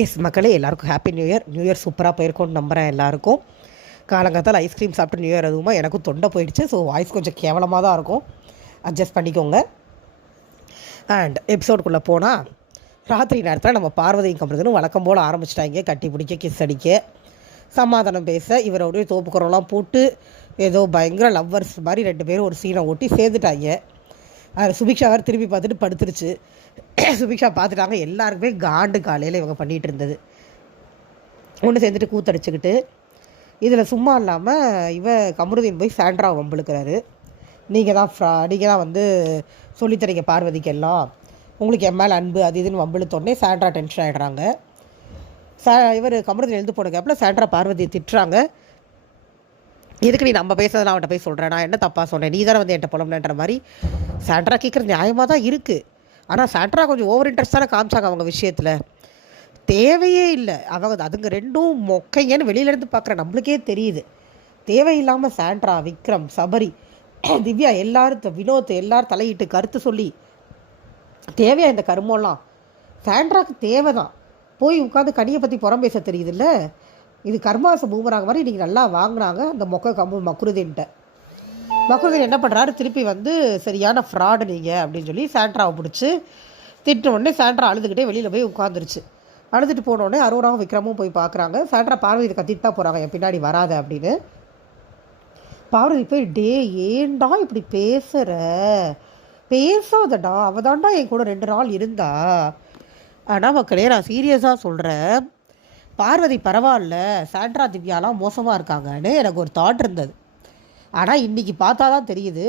S மக்களே, எல்லாருக்கும் happy new year. New year சூப்பராக போயிருக்கோன்னு நம்புகிறேன். எல்லாருக்கும் காலங்காத்தால் ஐஸ்கிரீம் சாப்பிட்டு நியூ இயர் அதுவுமா எனக்கும் தொண்டை போயிடுச்சு. ஸோ வாய்ஸ் கொஞ்சம் கேவலமாக தான் இருக்கும், அட்ஜஸ்ட் பண்ணிக்கோங்க. அண்ட் எபிசோடுக்குள்ளே போனால் ராத்திரி நேரத்தில் நம்ம பார்வதியும் கம்பெனி வழக்கம் போல் ஆரம்பிச்சிட்டாங்க. கட்டி பிடிக்க, கிஸ் அடிக்க, சமாதானம் பேச, இவரோடைய தோப்புக்குறோலாம் போட்டு ஏதோ பயங்கர லவ்வர்ஸ் மாதிரி 2 பேரும் ஒரு சீனை ஓட்டி சேர்ந்துட்டாங்க. அது சுபிக்ஷா வேறு திரும்பி பார்த்துட்டு படுத்துருச்சு. சுபிக்ஷா பார்த்துட்டாங்க. எல்லாருக்குமே காண்டு காலையில் இவங்க பண்ணிகிட்டு இருந்தது. ஒன்று சேர்ந்துட்டு கூத்தடிச்சுக்கிட்டு இதில் சும்மா இல்லாமல் கமருதீன் போய் சாண்ட்ரா வம்பிழுக்கிறாரு. நீங்கள் தான் வந்து சொல்லித்தரீங்க பார்வதிக்கெல்லாம், உங்களுக்கு என் மேலே அன்பு அது இதுன்னு வம்பிழுத்தோடனே சாண்ட்ரா டென்ஷன் ஆகிடுறாங்க. கமருதீன் எழுந்து போன கேப்பில் சாண்ட்ரா பார்வதியை திட்டுறாங்க. எதுக்கு நீ நம்ம பேசுறதுலாம் அவன்கிட்ட போய் சொல்கிறேன், நான் என்ன தப்பாக சொன்னேன், நீ தானே வந்து என்கிட்ட புலம்புன்ற மாதிரி சாண்ட்ரா கேட்குற நியாயமாக தான் இருக்குது. ஆனால் சாண்ட்ரா கொஞ்சம் ஓவர் இன்ட்ரெஸ்டான காமிச்சாங்க அவங்க விஷயத்தில். தேவையே இல்லை. அதுங்க ரெண்டும் மொக்கைங்கன்னு வெளியிலேருந்து பார்க்குற நம்மளுக்கே தெரியுது. தேவையில்லாமல் சாண்ட்ரா, விக்ரம், சபரி, திவ்யா எல்லாரும், வினோத் எல்லாரும் தலையிட்டு கருத்து சொல்லி தேவையா இந்த கருமெல்லாம்? சாண்ட்ராவுக்கு தேவை தான். போய் உட்காந்து கனியை பற்றி புறம் பேச தெரியுதுல்ல. இது கர்மாச பூமராக மாதிரி இன்றைக்கி நல்லா வாங்கினாங்க அந்த மக்குருதீன்ட்ட. மக்குருதீன் என்ன பண்ணுறாரு, திருப்பி வந்து சரியான ஃப்ராடு நீங்கள் அப்படின்னு சொல்லி சாண்ட்ராவை பிடிச்சி திட்டினோடனே சாண்ட்ரா அழுதுகிட்டே வெளியில் போய் உட்காந்துருச்சு. அழுதுட்டு போனோடனே அரோராவும் விக்ரமும் போய் பார்க்குறாங்க. சாண்ட்ரா பார்வதி கத்திட்டு தான் போகிறாங்க, என் பின்னாடி வராத அப்படின்னு. பார்வதி போய் ஏன்டா இப்படி பேசாதடா, அவதான்டா என் கூட 2 நாள் இருந்தா. ஆனால் மக்களே, நான் சீரியஸாக சொல்கிறேன், பார்வதி பரவாயில்ல, சாண்ட்ரா திவ்யாலாம் மோசமாக இருக்காங்கன்னு எனக்கு ஒரு தாட் இருந்தது. ஆனால் இன்றைக்கி பார்த்தா தான் தெரியுது,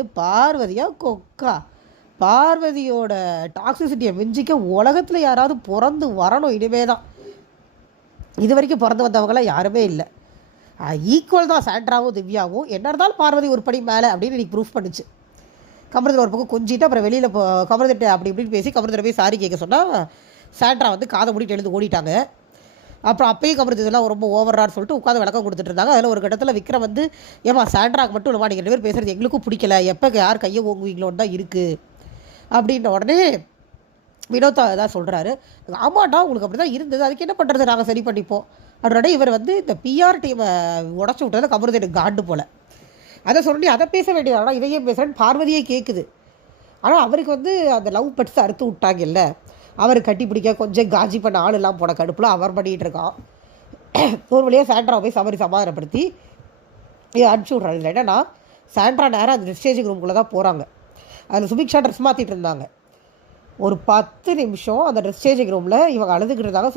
பார்வதியோட டாக்ஸிசிட்டியை மிஞ்சிக்க உலகத்தில் யாராவது பிறந்து வரணும். இனிமே தான். இது வரைக்கும் பிறந்து வந்தவங்களாம் யாருமே இல்லை. ஈக்குவல் தான் சாண்ட்ராவும் திவ்யாவும். என்ன இருந்தாலும் பார்வதி ஒரு படி மேலே அப்படின்னு இன்றைக்கி ப்ரூஃப் பண்ணிச்சு. கமருதீன் ஒரு பக்கம் கொஞ்சிட்டு அப்புறம் வெளியில் கமருதீன்ட்ட அப்படி இப்படின்னு பேசி கமருதீன் போய் சாரி கேட்க சொன்னால் சாண்ட்ரா வந்து காதை மூடிட்டு எழுந்து ஓடிட்டாங்க. அப்புறம் அப்பயும் கமருதீன் இதெல்லாம் ரொம்ப ஓவரான்னு சொல்லிட்டு உட்காந்து விளக்கம் கொடுத்துட்டு இருந்தாங்க. அதில் ஒரு கட்டத்தில் விக்ரம் வந்து, ஏமா சாண்ட்ராக்கு மட்டும் இல்லைமா, நீங்கள் 2 பேர் பேசுகிறது எங்களுக்கும் பிடிக்கல, எப்போ யார் கையை ஓங்குவீங்களோன்னு தான் இருக்குது அப்படின்ற உடனே வினோதா தான் சொல்கிறாரு, ஆமாட்டா உங்களுக்கு அப்படி தான் இருந்தது, அதுக்கு என்ன பண்ணுறது, நாங்கள் சரி பண்ணிப்போம் அப்படின்னோட இவர் வந்து இந்த பிஆர் டீமை உடச்சி விட்டது கமருதீனுக்கு காண்டு போல். அதை சொல்லி அதை பேச வேண்டியது. ஆனால் இதையே பேசுகிறேன்னு பார்வதியே கேட்குது. ஆனால் அவருக்கு வந்து அந்த லவ் பட்ஸ் அறுத்து விட்டாங்கல்ல, அவர் கட்டி பிடிக்க கொஞ்சம் காஜி பண்ண ஆளெல்லாம் போன கடுப்பில் அவர் பண்ணிகிட்டு இருக்கான். ஒரு வழியாக சாண்ட்ரா போய் சமாதானப்படுத்தி அனுப்பிச்சி விட்றாங்க. இல்லை என்னன்னா, சாண்ட்ரா நேரம் அந்த ஸ்டேஜிங் ரூம்குள்ளே தான் போகிறாங்க. அதில் சுபிக்ஷா ட்ரெஸ் மாற்றிட்டு இருந்தாங்க. ஒரு 10 நிமிஷம் அந்த ட்ரெஸ் சேஞ்சிங் ரூமில் இவங்க அழுதுகிட்டு இருந்தாங்க.